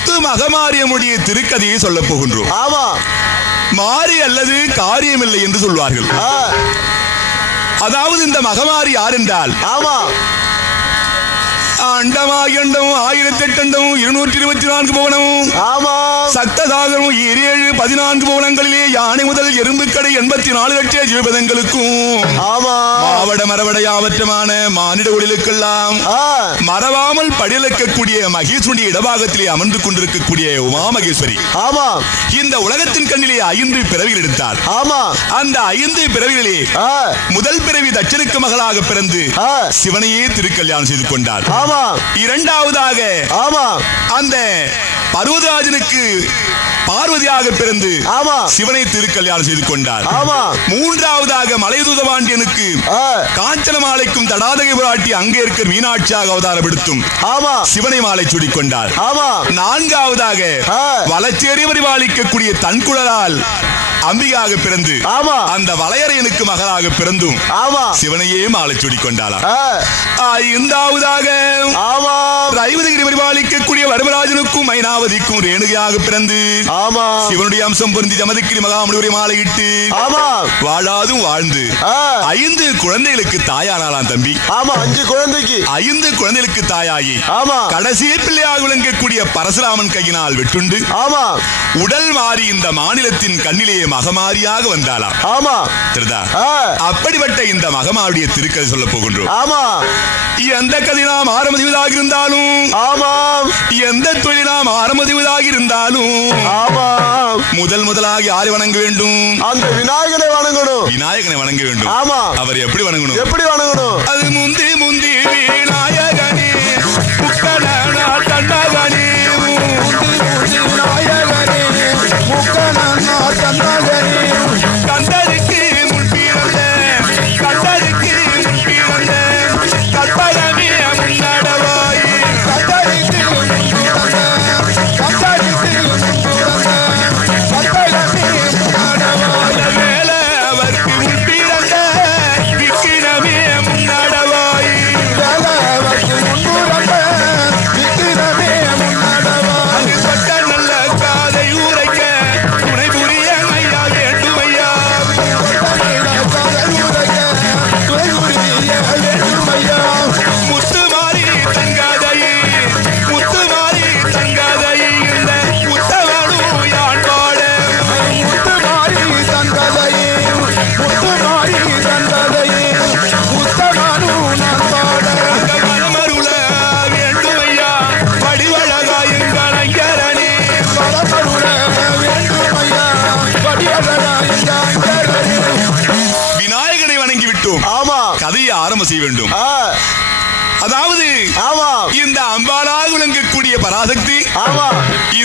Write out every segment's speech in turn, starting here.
முத்து மகமாரியமுடைய திருக்கதையை சொல்ல போகின்றோம். ஆமா. மாறி அல்லது காரியமில்லை என்று சொல்வார்கள். அதாவது இந்த மகமாரி யார் என்றால் ஆமா. அண்டமாகியண்டமும் ஆயிரத்தி எட்டண்டமும் இருநூற்றி இருபத்தி நான்கு பவனமும் ஆமா. சக்தசாகரம் ஏழு பதினான்கு பவனங்களிலே யானை முதல் எறும்புக்கடை எண்பத்தி நாலு லட்ச ஜீவதங்களுக்கும் ஆமா. மாவட மரவடையாவற்றமான மானிட ஒளிலுக்கெல்லாம் மறவாமல் படிலக்கக்கூடிய மகேஸ்வருடைய இடபாகத்திலே அமர்ந்து கொண்டிருக்கக்கூடிய உமா மகேஸ்வரி ஆமா. இந்த உலகத்தின் கண்ணிலே ஐந்து பிறவிகள் எடுத்தார். ஆமா. அந்த ஐந்து பிறவிகளே முதல் பிறவி தட்சனுக்கு மகளாக பிறந்து சிவனையே திருக்கல்யாணம் செய்து கொண்டார். ஆமா. இரண்டாவதாக ஆமா. அந்த பர்வதராஜனுக்கு பார்வதியாக பிறந்து ஆமா. சிவனை திருக்கல்யாணம் செய்து கொண்டார். ஆமா. மூன்றாவதாக மலைதூதபாண்டியனுக்கு ஆ, காஞ்சன மாலைக்கும் தடாதகை புராட்டி அங்கே இருக்கிற மீனாட்சியாக அவதாரம் எடுத்தும் ஆமா. சிவனை மாலை சூடிக் கொண்டார் ஆமா. நான்காவதாக. வளச்சேரி பரிபாலிக்கக்கூடிய தன்குழலால் அம்பிகாக பிறந்து ஆமா. அந்த வளையரையனுக்கு மகளாக பிறந்தும் ஆமா. சிவனையே மாலை சூடிக் கொண்டாளாம் ஆ, ஐந்தாவதாக ஆமா. ரைவதகிரி பரிபாலிக்கக்கூடிய வரமராஜனுக்கும் மைனாவதிக்கும் ரேணுகையாக பிறந்து ஆமா. சிவனுடைய அம்சம் பொருந்தி ஜமதக்கிரி மகாமுனிவரை மாலையிட்டு ஆமா. வாழாதும் வாழ்ந்து ஐந்து குழந்தைகளுக்கு தாயானாலாம் தம்பி. ஆமா அஞ்சு குழந்தைக்கு. ஐந்து குழந்தைகளுக்கு தாயாகி ஆமா. கடைசி பிள்ளையாக விளங்கக்கூடிய பரசுராமன் கையினால் வெட்டுண்டு ஆமா. உடல் மாறி இந்த மாநிலத்தின் கண்ணிலே மகமாரியாக வந்தாளாம். ஆமா. தெரியுதா ஆ, அப்படிப்பட்ட இந்த மகமாருடைய திருக்கதை சொல்ல போகின்றோம். ஆமா. எந்த கதை நாம் ஆரம்பிவதாக இருந்தாலும் ஆமா எந்த தொழில் நாம் ஆரம்பிவதாக இருந்தாலும் ஆமா முதல் முதலாக யாரை வணங்க வேண்டும்? அந்த விநாயகனை வணங்கணும். விநாயகனை வணங்க வேண்டும். ஆமா. அவர் எப்படி வணங்கணும்? எப்படி வணங்கணும்? அது முந்தி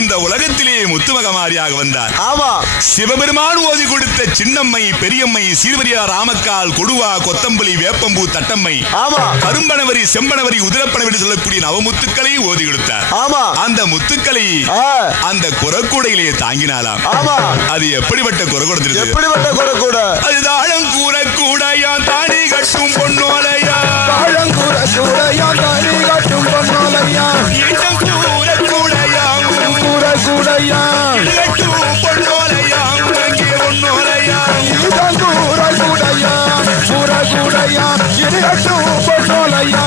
இந்த உலகத்திலே முத்துமகமாரியாக வந்தார். ஆமா. சிவபெருமான் ஓதி கொடுத்த சின்னம்மை பெரியம்மை சீர்வரியா ராமக்கால் கொடுவா கொத்தம்பலி வேப்பம்பூ தட்டம்மை ஆமா. கரும்பனவரி செம்பனவரி உதிரப்பனவரி சொல்லக்கூடிய நவமுத்துக்களை ஓதி கொடுத்தார். ஆமா. அந்த முத்துக்களை அந்த குரக்கூடையிலே தாங்கினாலாம். ஆமா. அது எப்படிப்பட்ட கொடுத்திருக்கு எப்படிப்பட்ட குறை கூட? அது தாழம் கூற கூடையா தாடி கட்டும் பொன்னோலையா பழங்குற கூடையா தனி கட்டும் பொன்னோலையா கூடையா கட்டும் பொன்னோலையா அங்கே பொன்னோலையா கூற கூடையா கூற கூடையா இது பொன்னோலையா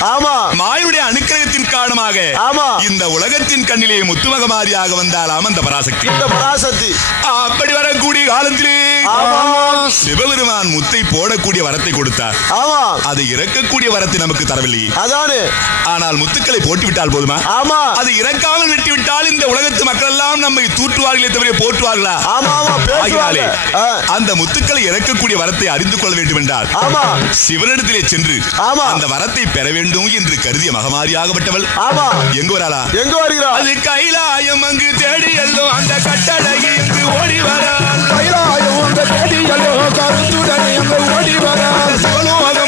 ஆமா. ஆமா. இந்த உலகத்தின் கண்ணிலே முத்துமகமாரியாக வந்தாலாம் அந்த பராசக்தி. இந்த பராசக்தி. அப்படி வரக்கூடிய காலத்திலே சிவபெருமான் முத்தை போடக்கூடிய வரத்தை கொடுத்தார். ஆமா. அதை இறக்கக்கூடிய வரத்தை நமக்கு தரவில்லை. அதானே. ஆனால் முத்துக்களை போட்டு விட்டால் போதுமா? ஆமா. அது இறக்காமல் விட்டு விட்டால் இந்த உலகத்து மக்கள் எல்லாம் நம்மை தூற்றுவார்களே தவிர போற்றுவார்களா? ஆமா அந்த முத்துக்களை இறக்கக்கூடிய வரத்தை அறிந்து கொள்ள வேண்டும் என்றால் ஆமா. சிவனிடத்திலே சென்று ஆமா. அந்த வரத்தை பெற வேண்டும் என்று கருதிய மகமாரியாகப்பட்டவள். ஆமா. எங்க வராளா? எங்க வருகிறார் அது கைலாயம் அங்கு தேடி எல்லோ அந்த கட்டழகி இங்கு ஓடி வராள். கைலாயம் அந்த தேடியலோ கருத்துடனே அங்க ஓடி வரார் சிவலோகம்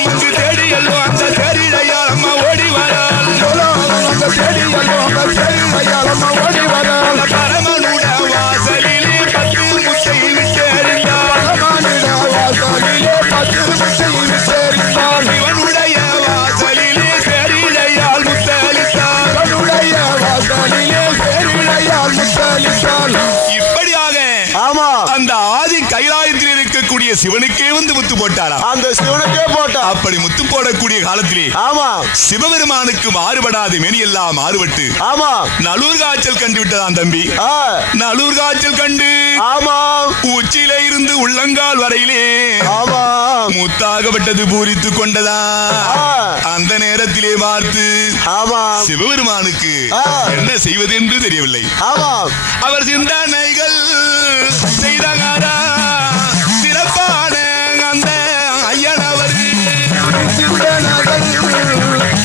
போட்டாராம் அந்த சிவனுக்கே போட்டா அப்படி முத்து போடக்கூடிய காலத்திலே ஆமா. சிவபெருமானுக்கு மாறுபடாத மேனி எல்லாம் மாறுபட்டு ஆமா. நலூர் காய்ச்சல் கண்டு விட்டதான் தம்பி. நலூர் காய்ச்சல் கண்டு ஆமா. உச்சியில இருந்து உள்ளங்கால் வரையிலே ஆமா. முத்தாகப்பட்டது பூரித்து கொண்டதா. அந்த நேரத்திலே பார்த்து ஆமா. சிவபெருமானுக்கு. என்ன செய்வது என்று தெரியவில்லை. ஆமா. அவர் சிந்தனைகள் செய்தகாரா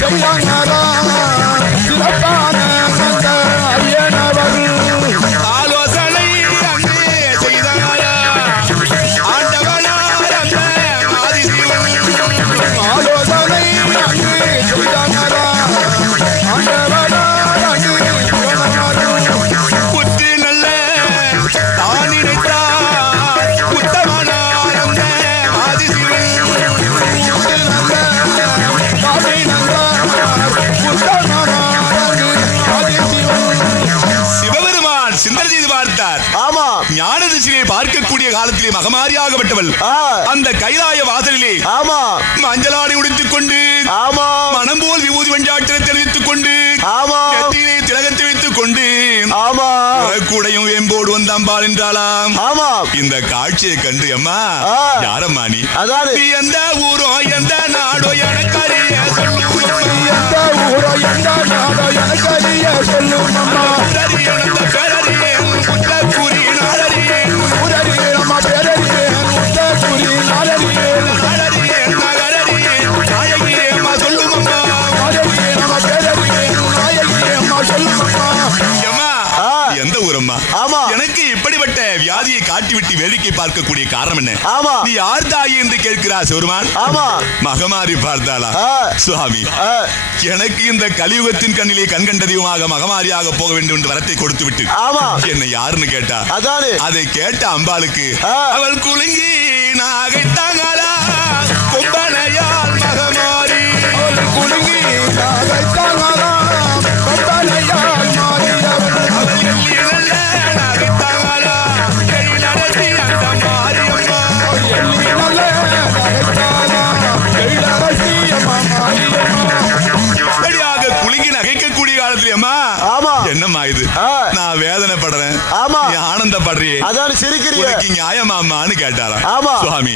Say, young, காலத்திலே மகமாரியாகப்பட்டவள். அந்த கைலாய வாசலிலே ஆமா. மஞ்சளாடை உடுத்திக் கொண்டு ஆமா. மனம் போல் விபூதி வஞ்சாட்டத்தை தெரிவித்துக் கொண்டு ஆமா. நெற்றியிலே திலகத்தை வைத்துக் கொண்டு ஆமா. கூடையும் வேம்போடு வந்த அம்பாள் என்றாலாம் ஆமா. இந்த காட்சியை கண்டு அம்மா. யாரம்மா நீ? அதானே. நீ எந்த ஊரோ எந்த நாடோ எனக்கு அறிய சொல்லும் எந்த ஊரோ எந்த நாடோ எனக்கு அறிய சொல்லும் அம்மா. காட்டிவிட்டு வேடிக்கை பார்க்கக்கூடிய காரணம் என்ன? ஆமா. நீ யார் தாயி என்று கேட்கிறார் சிவருமான் ஆமா. மகமாரி பார்த்தாளா. சுவாமி எனக்கு இந்த கலியுகத்தின் கண்ணிலே கண்கண்ட தெய்வமாக மகமாரியாக போக வேண்டும் என்று வரத்தை கொடுத்து விட்டு. என்னை யாருன்னு கேட்டா? அதை கேட்ட அம்பாளுக்கு. அவள் குலுங்கி நாகைத்தாங்களா கொம்பனையால் அம்மா ஆமா என்னம்மா இது. நான் வேதனைப்படுறேன் ஆமா. நீ ஆனந்தப்படுறியே அதானே சிரிக்கிறீங்க நியாயமாமான்னு கேட்டாராம் ஆமா. சுவாமி.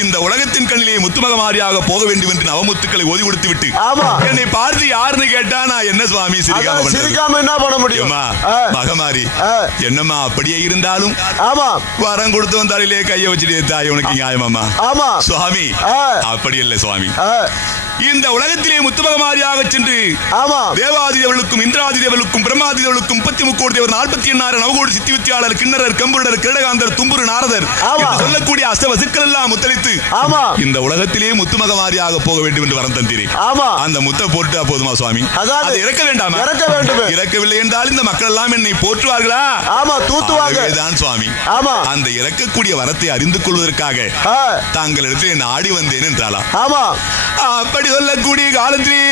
இந்த உலகத்தின் கண்ணிலே முத்துமகமாரியாக போக வேண்டும் என்று நவமுத்துக்களை ஓதி கொடுத்து விட்டு ஆமா. என்னை பார்த்து யாருன்னு கேட்டா நான் என்ன சுவாமி சிரிக்காம? சிரிக்காம என்ன பண்ண முடியும் மகமாரி. என்னம்மா அப்படியே இருந்தாலும் ஆமா வரம் கொடுத்தவன் தலையிலே கைய வச்சுட்டு தாய் உனக்கு நியாயமாமா ஆமா சுவாமி. அப்படி இல்லை சுவாமி இந்த உலகத்திலே முத்துமகமாரியாக சென்று ஆமா தேவாதி தேவர்களுக்கும் இந்திராதி தேவர்களுக்கும் பிரம்மாதி தேவர்களுக்கும் முப்பத்தி முக்கோடி தேவர் நாற்பத்தி எண்ணாயிரம் நவகோடி சித்தி வித்தியாளர் கிண்ணறர் கம்புடர் கிரடகாந்தர் தும்புரு நாரதர் சொல்லக்கூடிய அஷ்டவசுக்கள் எல்லாம் முத்தளித்து இந்த உலகத்திலே முத்துமகமாரியாக போக வேண்டும் என்று வரம் தந்தீரே. அந்த முத்தை போட்டுட்டா போதுமா சுவாமி? அதை இறக்க வேண்டாமா? இறக்க வேண்டுமே. இறக்கவில்லை என்றால் இந்த மக்கள் எல்லாம் என்னை போற்றுவார்களா? ஆமா தூத்துவாங்க. சுவாமி. ஆமா. அந்த இறக்கக்கூடிய வரத்தை அறிந்து கொள்வதற்காக தாங்கள் இடத்திலே நாடி வந்தேன் என்றாலாம் ஆமா. அப்படி சொல்லக்கூடிய காலத்திலே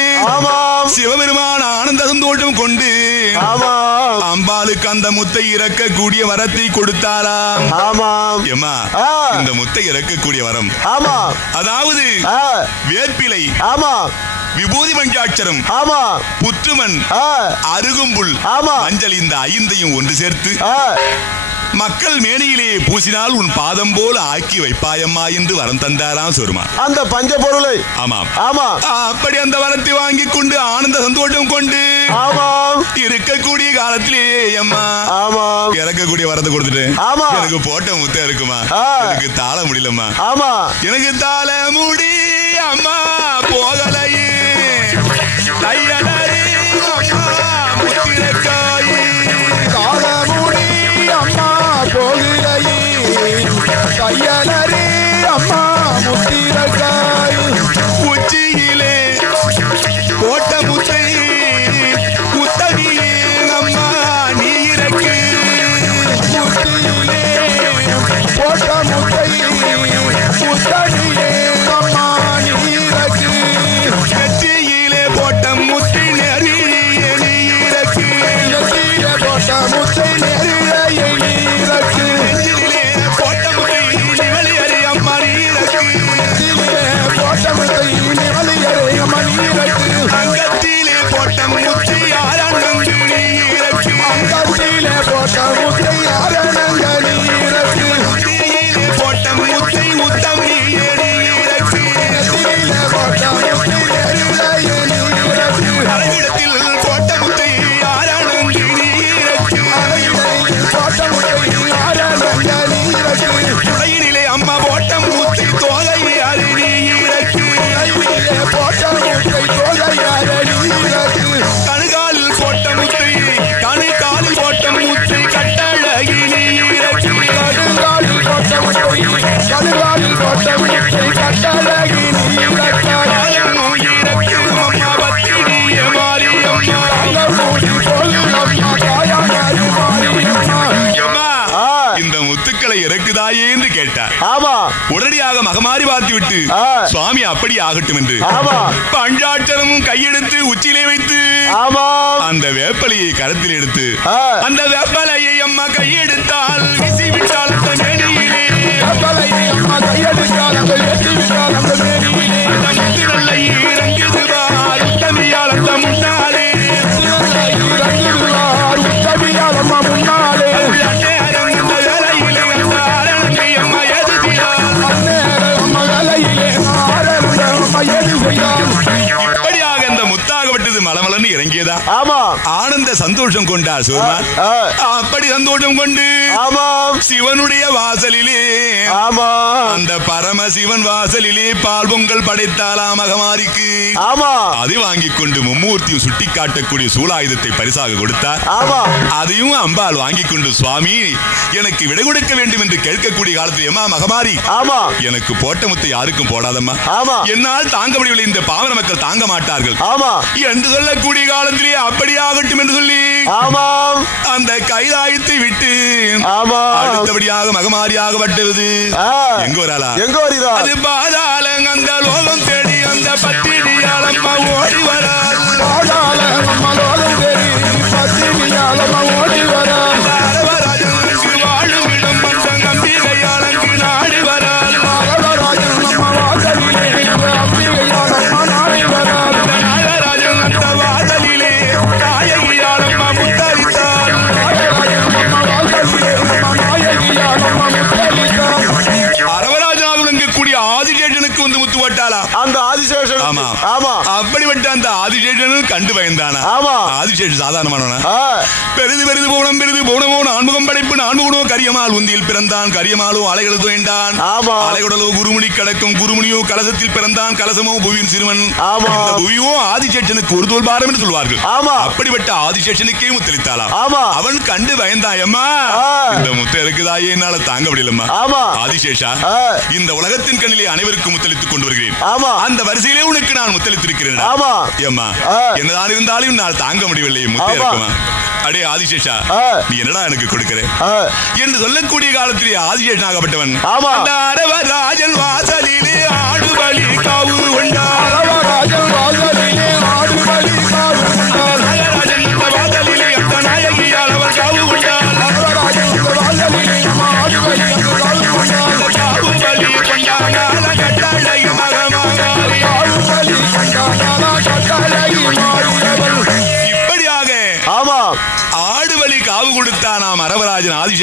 சிவபெருமான் ஆனந்த சந்தோஷம் கொண்டு ஆமாம். அம்பாளுக்கு அந்த முத்தை இறக்கக்கூடிய வரத்தை கொடுத்தாராம். ஆமாம். எம்மா. இந்த முத்தை இறக்கக்கூடிய வரம். ஆமாம். அதாவது வேப்பிலை ஆமாம். விபூதி பஞ்சாட்சரம் ஆமாம். புற்றுமண் அருகும்புல் ஆமா. மஞ்சள் இந்த ஐந்தையும் ஒன்று சேர்த்து மக்கள் மேனியிலே பூசினால் உன் பாதம் போல ஆக்கி வைப்பாயம்மா என்று வரம் தந்தாராம் சொருமா. அந்த பஞ்ச பொருளை. ஆமாம். ஆமாம் அப்படி அந்த வரத்தை வாங்கி கொண்டு ஆனந்த சந்தோஷம் கொண்டு ஆமாம் இருக்கக்கூடிய காலத்திலே அம்மா. ஆமாம் இறக்கக்கூடிய வரத்தை கொடுத்துட்டு ஆமா. எனக்கு போட்ட முத்தை இருக்குமா. எனக்கு தாள முடியலம்மா. ஆமாம் எனக்கு தாள முடி என்று கேட்டார் ஆமா. உடனடியாக மகமாறி பார்த்து விட்டு. சுவாமி அப்படி ஆகட்டும் என்று. ஆமா. பஞ்சாட்சரமும் கையெடுத்து உச்சியிலே வைத்து ஆமா. அந்த வேப்பலையை கரத்தில் எடுத்து. அந்த வேப்பலையை அம்மா கையெடுத்தால் விசி விட்டால் அந்த மேனியிலே கப்பலை அம்மா கையெடுத்தால் ஆனந்த சந்தோஷம் கொண்டார் சோர்மான். அப்படி சந்தோஷம் கொண்டு சிவனுடைய வாசலிலே ஆமா அந்த பரமசிவன் வாசலிலே பால் பொங்கல் படைத்தாலாம் மகமாரிக்கு. ஆமா அதை வாங்கி கொண்டு மும்மூர்த்தியும் சுட்டி காட்டக்கூடிய சூலாயுதத்தை பரிசாக கொடுத்தார். ஆமா அதையும் அம்பாள் வாங்கி கொண்டு சுவாமி எனக்கு விடை கொடுக்க வேண்டும் என்று கேட்கக்கூடிய காலத்தில் எம்மா மகமாரி? ஆமா எனக்கு போட்ட முத்தை யாருக்கும் போடாதம்மா. ஆமா என்னால் தாங்க முடியவில்லை. இந்த பாவன மக்கள் தாங்க மாட்டார்கள். ஆமா என்று சொல்லக்கூடிய காலத்திலே அப்படியாகட்டும் என்று சொல்லி ஆமாம். அந்த கைலாயத்தை விட்டு ஆமா அடுத்தபடியாக மகமாரியாகப்பட்டது ஆ. எங்க வராளா? எங்க வருகிறார் அது பாதாளங்க அந்த லோகம் தேடி அந்த பத்திரியாளம்மா ஓடி வராள். பாடாள நம்ம லோகம் தேடி பத்தினியால் அம்மா ஓடி கண்டு பயந்தானா ஆமா. ஆதிசேஷன் சாதாரணமானவனா ஆ, பெரிது பெரிது போனம் பெரிது போனமோ நான்முகம் படைப்பு நான்முகனோ கரியமால் உந்தியில் பிறந்தான் கரியமாலோ அலைகள் துவைந்தான் ஆமா. அலைகுடலோ குருமுனி கடக்கும் குருமுனியோ கலசத்தில் பிறந்தான் கலசமோ புவியின் சிறுவன் ஆமா. இந்த புவியோ ஆதிசேஷனுக்கு ஒரு தோல் பாரம் என்று சொல்வார்கள் ஆமா. அப்படிப்பட்ட ஆதிசேஷனுக்கே முத்தளித்தாளாம் ஆமா. அவன் கண்டு பயந்தாயம்மா. இந்த முத்த இருக்குதாயே என்னால தாங்க முடியலம்மா ஆமா. ஆதிசேஷா. இந்த உலகத்தின் கண்ணிலே அனைவருக்கும் முத்தளித்துக் கொண்டு வருகிறேன் ஆமா. அந்த வரிசையிலே உனக்கு நான் முத்தளித்திருக்கிறேன் ஆமா. ஏம்மா. என்னதான் இருந்தாலும் நான் தாங்க முடியவில்லை முத்தே. இருக்குமா அடே ஆதிசேஷா. நீ என்னடா எனக்கு கொடுக்கிற என்று சொல்லக்கூடிய காலத்திலே ஆதிசேஷனாகப்பட்டவன் ஆமா. அந்த அரவராஜன்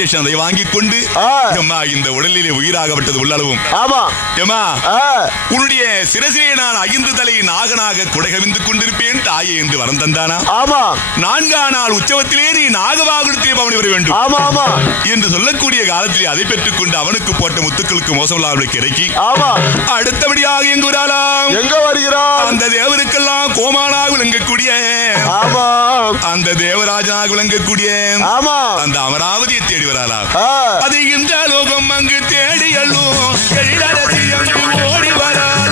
ஆதிசேஷன் அதை வாங்கிக் கொண்டு. எம்மா இந்த உடலிலே உயிராகப்பட்டது உள்ளளவும். ஆமா. ஆ, உன்னுடைய சிரசிலே நான் ஐந்து தலை நாகனாக குடைகவிந்து கொண்டிருப்பேன் தாயே என்று வரம் தந்தானா? ஆமா. நான்கா நாள் உற்சவத்திலே நீ நாகவாகுலத்திலே பவனி வர வேண்டும். ஆமா ஆமா. என்று சொல்லக்கூடிய காலத்திலே அதை பெற்றுக் கொண்டு அவனுக்கு போட்ட முத்துக்களுக்கு மோசமில்லாமல் கிறக்கி ஆமா. அடுத்தபடியாக எங்கு வராலாம் எங்க வருகிறான் அந்த தேவருக்கெல்லாம் கோமானாக விளங்கக்கூடிய ஆமா. அந்த தேவராஜனாக விளங்கக்கூடிய ஆமா. அந்த அமராவதியை தேடி ஆ, அது இந்த லோகம் அங்கு தேடி அள்ளும். எழிலரசி அங்கு ஓடி வரால்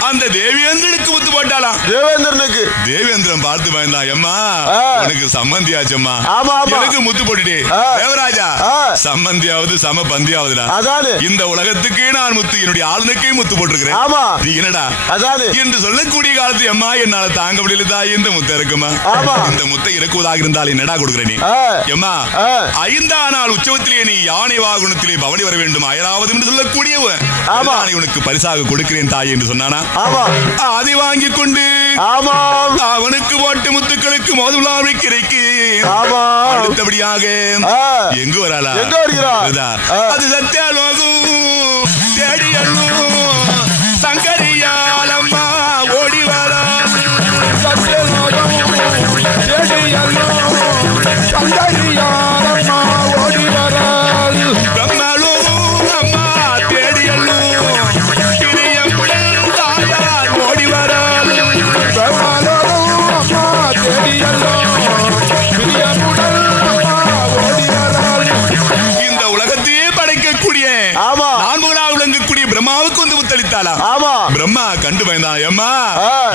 அந்த தேவேந்திரனுக்கு முத்து போட்டாளாம். தேவேந்திரனுக்கு. தேவேந்திரன் பார்த்து பயந்தான். எம்மா ஆ. உனக்கு ஆமா. எனக்கு முத்து போட்டுட்டே. தேவராஜா. சம்மந்தியாவது சம பந்தியாவதுடா அதானு. இந்த உலகத்துக்கே நான் முத்து என்னுடைய ஆளுநருக்கே முத்து போட்டிருக்கிறேன். ஆமா. நீ என்னடா? அதானு. என்று சொல்லக்கூடிய காலத்து அம்மா என்னால தாங்க முடியல தாய் இந்த முத்தை இருக்குமா. இந்த முத்தை இறக்குவதாக இருந்தால் என்னடா கொடுக்குற நீ? ஆ. ஐந்தா நாள் உற்சவத்திலே நீ யானை வாகனத்திலே பவனி வர வேண்டும் அயராவது என்று சொல்லக்கூடியவன். ஆமா. நான் உனக்கு பரிசாக கொடுக்கிறேன் தாய் என்று சொன்னானா? ஆமா. அதை வாங்கி கொண்டு அவனுக்கு போட்ட முத்துக்களுக்கு மோதுலாவை கிடைக்கு ஆமாம் அடுத்தபடியாக. எங்கு வரலா எங்க. ஆ. அது சத்தியாலோகம் தேடி அள்ளும் ஆமா பிரம்மா கண்டு பயந்தான் ஏம்மா.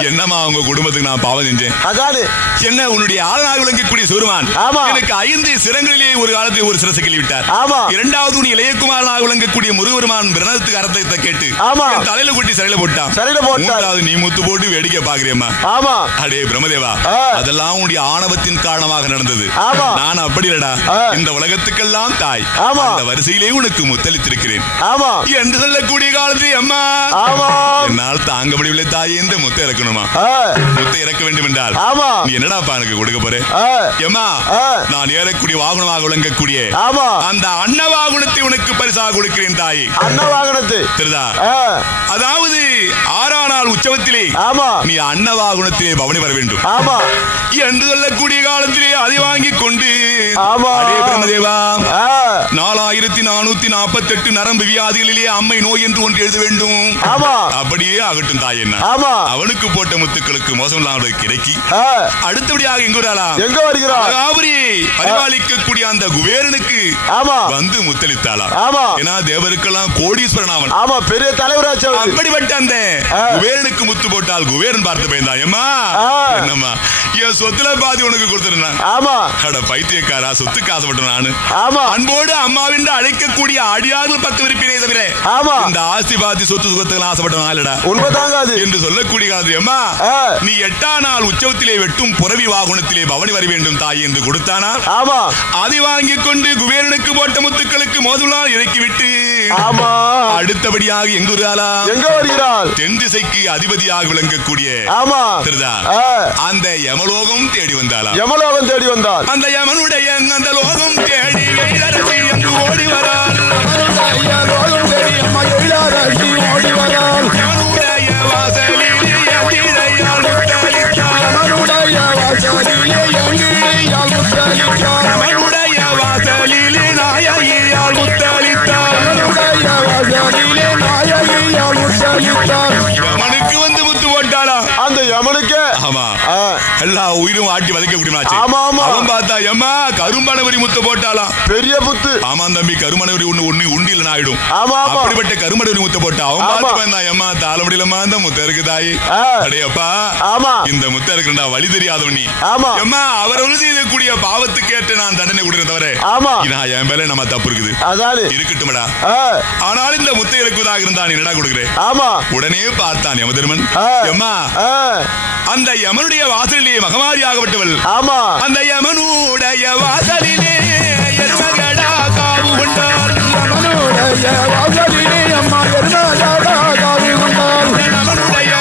என்னம்மா உங்க குடும்பத்துக்கு நான் பாவம் செஞ்சேன் அதானு என்ன உன்னுடைய ஆளாக விளங்கக்கூடிய சுருமான் ஆமா. எனக்கு ஐந்து சிரங்களிலே ஒரு காலத்தில் ஒரு சிரசை கிள்ளி விட்டார் ஆமா. இரண்டாவது உன் இளையகுமாரனாக விளங்கக்கூடிய முருகருமான் பிரணத்துக்கு அர்த்தத்தை கேட்டு ஆமா. தலையில கொட்டி சிறையில போட்டான் சிறையில போட்டான். மூன்றாவது நீ முத்து போட்டு வேடிக்கை பாக்குறியம்மா ஆமா அடே பிரம்மதேவா. அதெல்லாம் உன்னுடைய ஆணவத்தின் காரணமாக நடந்தது ஆமா. நான் அப்படி இல்லடா. இந்த உலகத்துக்கெல்லாம் தாய் ஆமா. அந்த வரிசையிலே உனக்கு முத்தளித்திருக்கிறேன் ஆமா என்று சொல்லக்கூடிய காலத்தில் அம்மா ஆமா என்னால் தாங்க முடியவில்லை தாயே இந்த முத்தை இறக்கணுமா? முத்தை இறக்க வேண்டும் என்றால் ஆமா. நீ என்னடாப்பா எனக்கு கொடுக்க போற? ஆ. நான் ஏறக்கூடிய வாகனமாக விளங்கக்கூடிய ஆமா. அந்த அன்ன வாகனத்தை உனக்கு பரிசாக கொடுக்கிறேன் தாயே. அன்ன வாகனத்து. ஆ, அதாவது ஆறாம் நாள் உற்சவத்திலே ஆமா. நீ அன்ன வாகனத்திலே பவனி வர வேண்டும். ஆமா. என்று சொல்லக்கூடிய காலத்திலே அதை வாங்கி கொண்டு நாலாயிரத்தி நானூத்தி நாற்பத்தி எட்டு நரம்பு வியாதிகளிலே அம்மை நோய் என்று ஒன்று எழுத வேண்டும். ஆமா. அப்படியே ஆகட்டும் தாய் என்ன ஆமா. அவனுக்கு போட்ட முத்துக்களுக்கு மோசம் இல்லாமல் கிடைக்கி. அடுத்தபடியாக எங்கு வரலாம் எங்க வருகிறார் அகாபரி பரிபாலிக்கக்கூடிய அந்த குபேரனுக்கு ஆமா. வந்து முத்தளித்தாளா? ஆமா. ஏன்னா தேவருக்கெல்லாம் கோடீஸ்வரன் அவன். ஆமா பெரிய தலைவராச்சு அப்படிப்பட்ட அந்த. குபேரனுக்கு முத்து போட்டால் குபேரன் பார்த்து பயந்தா ஏம்மா? ஆ. என்னம்மா? என் சொத்துல பாதி உனக்கு கொடுத்துருந்தேன் ஆமா. அட பைத்தியக்காரா சொத்துக்கு ஆசைப்பட்ட நானு. ஆமா. அன்போடு அம்மாவின் அழைக்கக்கூடிய அடியார்கள் பக்கம் இருப்பேனே தவிர ஆமா. இந்த ஆஸ்தி பாத்தி சொத்து சுகத்துக்கு ஆசைப்பட்ட நாளடா உண்மைதாங்க அது என்று சொல்லக்கூடிய காலத்து அம்மா ஆ. நீ எட்டாம் நாள் உற்சவத்திலே வெட்டும் புறவி வாகனத்திலே பவனி வர வேண்டும் தாய் என்று கொடுத்தானா? ஆமா. அதை வாங்கிக் கொண்டு குபேரனுக்கு போட்ட முத்துக்களுக்கு மோதுலால் இறக்கிவிட்டு ஆமா. அடுத்தபடியாக எங்குறாளா எங்க வருகிறார் தென் திசைக்கு அதிபதியாக விளங்கக்கூடிய ஆமா. தெரியுதா ஆ, அந்த யமலோகம் தேடி வந்தாளா? யமலோகம் தேடி வந்தார் அந்த யமனுடைய அந்த லோகம் தேடி அங்கு ஓடி வராள்? யமனுடைய எல்லா உயிரும் ஆட்டி வதைக்க முடியுமாச்சு ஆமா, ஆமா. அவன் பார்த்தா எம்மா கரும்பனவரி முத்து போட்டாளாம் பெரிய புத்து ஆமாம் தம்பி கருமனவரி ஒண்ணு ஒண்ணு உண்டியில் ஆயிடும். ஆமா ஆமா. அப்படிப்பட்ட கருமனவரி முத்த போட்டா அவன் ஆமா. பார்த்து வந்தான் எம்மா தாள முடியலமா இந்த முத்த இருக்கு தாய். ஆ. அடையப்பா ஆமா. இந்த முத்த இருக்குடா வழி தெரியாதவன் நீ. ஆமா. எம்மா அவரவர்கள் செய்யக்கூடிய பாவத்துக்கு ஏற்ற நான் தண்டனை கொடுக்க தவிர ஆமா. நான் என் மேல நம்ம தப்பு இருக்குது. அதானு. இருக்கட்டும்டா. ஆனால் இந்த முத்தை இறக்குவதாக இருந்தா நீ என்னடா கொடுக்குறேன் ஆமா. உடனே பார்த்தான் யமதர்மன். ஆ, அந்த யமனுடைய வாசலிலே மகமாரியாகப்பட்டவள். ஆமா. அந்த யமனுடைய வாசலிலே எருமகடா காவு கொண்டார். யமனுடைய வாசலிலே அம்மா எருமகடா காவு கொண்டாள் யமனுடைய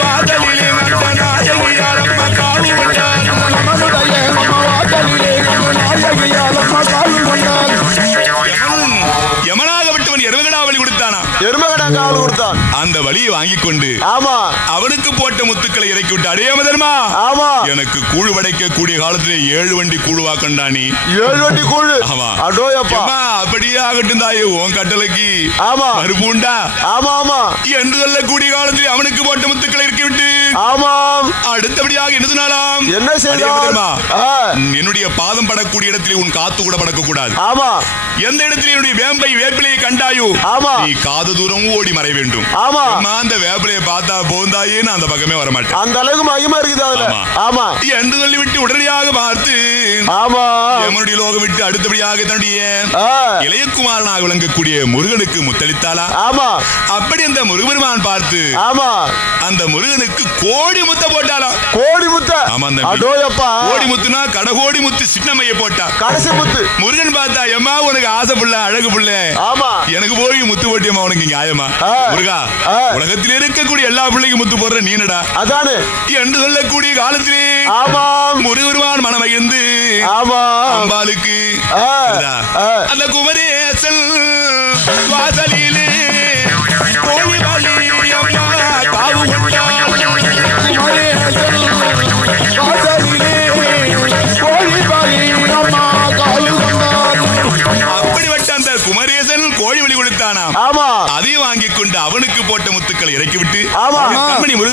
வாசலிலே அந்த நாயகியார் அம்மா காவு கொண்டார். யமனுடைய அம்மா வாசலிலே நம்ம நாயகியால் அம்மா காவு கொண்டாள் யமன் யமனாகப்பட்டவன் எருமகடா வழி கொடுத்தானா? எருமகடா கொடுத்தான் அந்த வழியை வாங்கிக் கொண்டு ஆமா. அவனுக்கு போட்ட முத்துக்களை இறக்கி விட்டு அடையாம தர்மா ஆமா. எனக்கு கூழ் படைக்க கூடிய காலத்திலே ஏழு வண்டி கூழுவா கண்டானி ஏழு வண்டி கூழு. ஆமா. அடோயப்பா. அப்படியே ஆகட்டும் தாயே உன் கட்டளைக்கு. ஆமா. மறுப்பு உண்டா? ஆமா ஆமா. என்று சொல்லக்கூடிய காலத்தில் அவனுக்கு போட்ட முத்துக்களை இறக்கி விட்டு ஆமாம். அடுத்தபடியாக என்ன சொன்னாலாம்? என்ன ஆ. என்னுடைய பாதம் படக்கூடிய இடத்திலே உன் காத்து கூட படக்க கூடாது ஆமா. எந்த இடத்திலே என்னுடைய வேம்பை வேப்பிலையை கண்டாயோ ஆமா. நீ காது தூரம் ஓடி மறைய வேண்டும் ஆமா. அம்மா, அந்த வேப்பிலையை பார்த்தா போந்தாயே நான் அந்த பக்கமே வர மாட்டேன் அந்த அளவுக்கு மகிமை இருக்குது அதுல. ஆமா. ஆமா. என்று சொல்லிவிட்டு உடனடியாக பார்த்து ஆமா. யமனுடைய லோகம் விட்டு அடுத்தபடியாக தன்னுடைய. இளையகுமாரனாக விளங்கக்கூடிய முருகனுக்கு முத்தளித்தாளா? ஆமா. அப்படி அந்த முருகபெருமான் பார்த்து ஆமா. அந்த முருகனுக்கு கோடி முத்த போட்டாளாம். கோடி முத்த. ஆமா. அடோயப்பா கோடி முத்துனா கடகோடி முத்து சின்னமைய போட்டா. கடைசி முத்து. முருகன் பார்த்தா எம்மா உனக்கு ஆசை புள்ள அழகு புள்ள. ஆமா. எனக்கு போய் முத்து போட்டியம்மா உனக்கு நியாயமா. முருகா. உலகத்தில் இருக்கக்கூடிய எல்லா பிள்ளைக்கும் முத்து போடுற நீனடா. அதானே. என்று சொல்லக்கூடிய காலத்திலே ஆமாம். முருகருமான் மனமகிழ்ந்து ஆமா அம்பாளுக்கு. அந்த குமரேசல் வாசலிலே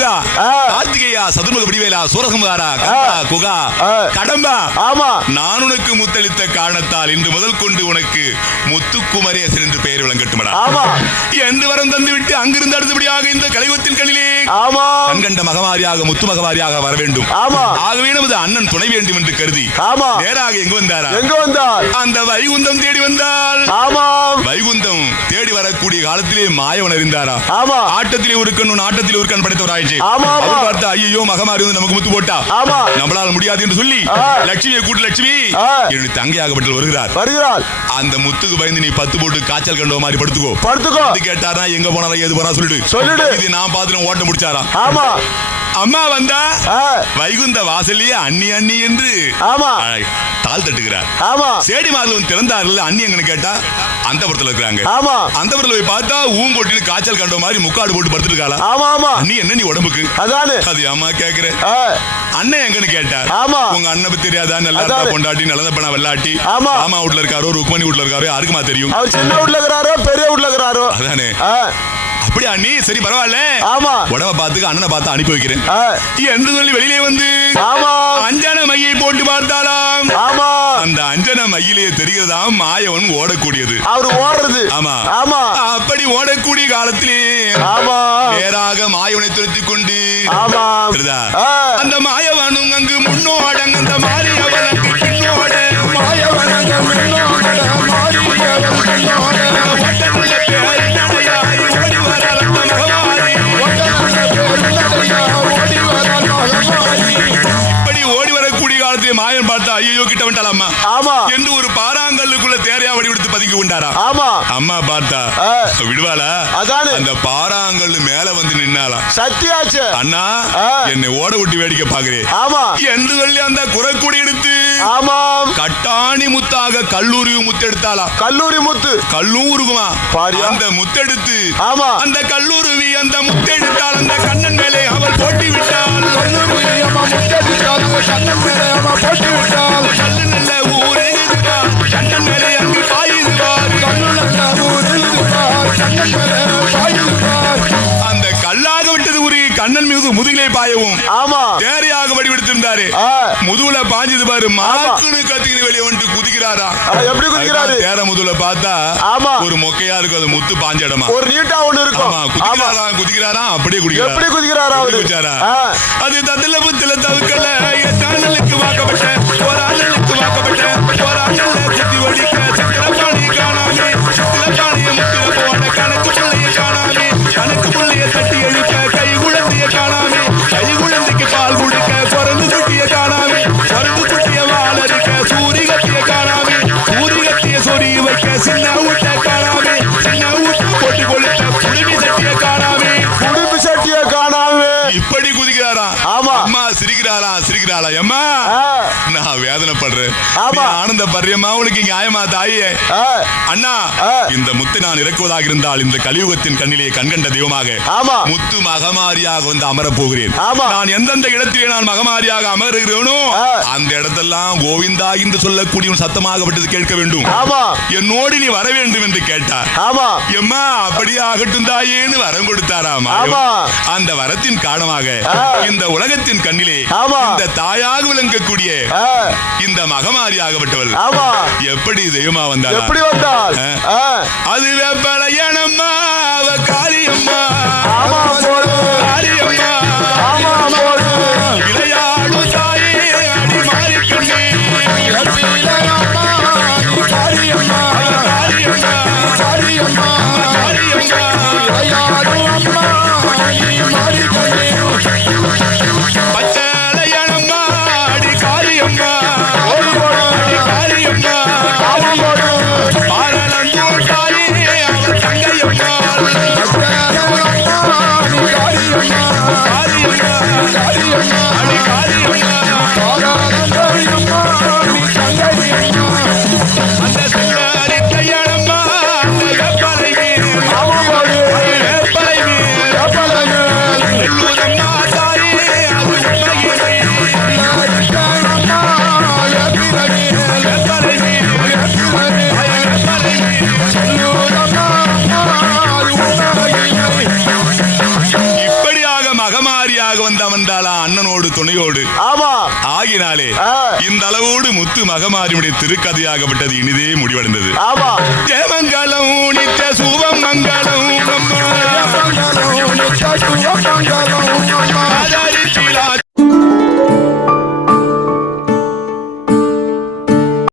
아, சதுர்முக வடிவேலா சூரசம்ஹாரா கந்தா, குகா. கடம்பா. ஆமா. நான் உனக்கு முத்தளித்த காரணத்தால் இன்று முதல் கொண்டு உனக்கு முத்து குமரேசன் என்று பெயர் விளங்கட்டுமடா. ஆமா. என்று வரம் தந்து விட்டு அங்கிருந்து அடுத்தபடியாக இந்த கலைவத்தின் கண்ணிலே ஆமா. கண்கண்ட மகமாரியாக முத்து மகமாரியாக வர வேண்டும். ஆமா. ஆகவே நமது அண்ணன் துணை வேண்டும் என்று கருதி ஆமா. நேராக எங்கு வந்தாரா? எங்க வந்தார்? அந்த வைகுந்தம் தேடி வந்தால் ஆமாம் வைகுந்தம் தேடி வரக்கூடிய காலத்திலே மாயவன் அறிந்தாரா? ஆமா. ஆட்டத்திலே ஒரு கண் ஆட்டத்திலே ஒரு கண் படைத்தவராயிற்று. ஆமா, ஆமா. பார்த்தா ஐயோ மகமாரி வந்து நமக்கு முத்து போட்டா ஆமா. நம்மளால முடியாது என்று சொல்லி. லட்சுமியை கூட்டு லட்சுமி. என்னுடைய தங்கையாகப்பட்டு வருகிறார் வருகிறாள் அந்த முத்துக்கு பயந்து நீ பத்து போட்டு காய்ச்சல் கண்ட மாதிரி படுத்துக்கோ படுத்துக்கோ கேட்டாரா எங்க போனாரா எது போனா சொல்லிடு சொல்லிடு. இது நான் பார்த்து ஓட்ட முடிச்சாரா ஆமா அம்மா வந்தா வைகுந்த வாசல்லையே அண்ணி அண்ணி என்று. ஆமா. தாள் தட்டுகிறார். ஆமா. சேடி மாதவன் திறந்தார்கள் அண்ணி எங்கன்னு கேட்டா அந்த இருக்கிறாங்க. ஆமா. அந்த போய் பார்த்தா ஊங்கொட்டின்னு காய்ச்சல் கண்ட மாதிரி முக்காடு போட்டு படுத்துட்டு இருக்காளா ஆமா ஆமா. அண்ணி என்ன நீ உடம்புக்கு? அதானே. அது அம்மா கேக்குற? அண்ணன் எங்கன்னு கேட்டா ஆமா. உங்க அண்ணன் தெரியாதா நல்லா இருந்தா. பொண்டாட்டி நல்லத பண்ண வெள்ளாட்டி. ஆமா. மாமா வீட்ல இருக்காரோ ருக்மணி வீட்ல இருக்காரோ யாருக்குமா தெரியும்? அவர் சின்ன வீட்ல இருக்கிறாரோ பெரிய வீட்ல இருக்கிறாரோ. அதானே. அப்படியா அண்ணி சரி பரவாயில்ல. ஆமா. உடம்ப பார்த்துக்க அண்ணனை பார்த்து அனுப்பி வைக்கிறேன். என்று சொல்லி வெளியிலே வந்து ஆமா. அஞ்சன மையை போட்டு பார்த்தாலாம் ஆமா. அந்த அஞ்சன மையிலே தெரிகிறதாம் மாயவன் ஓடக்கூடியது. அவர் ஓடுறது. ஆமா. ஆமா. அப்படி ஓடக்கூடிய காலத்திலே ஆமா. நேராக மாயவனை துரத்திக் கொண்டு ஆமா. அந்த மாயவனும் அங்கு முன்னோடங்க அந்த மாரியவன் அங்கு பின்னோட மாயவனங்க மின்னோட பதுக்கி கொண்டாரா ஆமா. அம்மா பார்த்தா. விடுவாளா? அதானே. அந்த பாறாங்கல்லு மேல வந்து நின்னாலாம் சத்தியாச்சு அண்ணா. என்னை ஓட விட்டு வேடிக்கை பாக்குறேன் ஆமா. என்று சொல்லி அந்த குரக்குடி எடுத்து? ஆமாம். கட்டாணி முத்தாக கல்லூரி முத்தெடுத்தாளாம் கல்லூரி முத்து. கல்லூருகுமா பாரியா. அந்த முத்தெடுத்து ஆமா. அந்த கல்லூருவி அந்த முத்தெடுத்தாள். அந்த கண்ணன் மேலே அவள் போட்டி விட்டாள். முத்தடித்தால் கண்ணன் மேலே அம்மா போட்டு விட்டால் கல்லு கண்ணன் மீது முதுகிலே பாயவும். ஆமா. தேரையாக வடிவெடுத்திருந்தாரு. முதுகுல பாஞ்சது பாரு. மாக்குன்னு கத்திக்கிட்டு வெளியே வந்துட்டு குதிக்கிறாரா? எப்படி குதிக்கிறாரு? தேர முதுகுல பார்த்தா ஆமா. ஒரு மொக்கையா இருக்கும். அது முத்து பாஞ்ச இடமா. ஒரு நீட்டா ஒண்ணு இருக்கும். ஆமா. குதிக்கிறாரா? குதிக்கிறாரா? அப்படியே குடிக்கிறாரா எப்படி குதிக்கிறாரா அது தத்துல புத்துல தவுக்கல. ஆனந்த பரியமா உனக்கு நியாயமா தாயே அண்ணா. இந்த முத்து நான் இறக்குவதாக இருந்தால் இந்த கலியுகத்தின் கண்ணிலே கண்கண்ட தெய்வமாக. முத்து மகமாரியாக வந்து அமரப் போகிறேன். நான் எந்தெந்த இடத்திலே நான் மகமாரியாக அமருகிறேனோ. அந்த இடத்தெல்லாம் கோவிந்தா என்று சொல்லக்கூடிய ஒரு சத்தமாகப்பட்டது கேட்க வேண்டும் என்னோடு நீ வர வேண்டும் என்று கேட்டார் எம்மா அப்படியே ஆகட்டும் தாயேன்னு வரம் கொடுத்தாராமா. அந்த வரத்தின் காரணமாக. இந்த உலகத்தின் கண்ணிலே. இந்த தாயாக விளங்கக்கூடிய இந்த மகமாரியாகப்பட்டவள் ஆமா. எப்படி தெய்வமா வந்தாளா? எப்படி. ஆ, அது வெப்பலையனம்மா அவ முத்து மகமாரியுடைய திருக்கதையாகப்பட்டது. இனிதே முடிவடைந்தது. ஜெயமங்கலம் நித்த சுபம்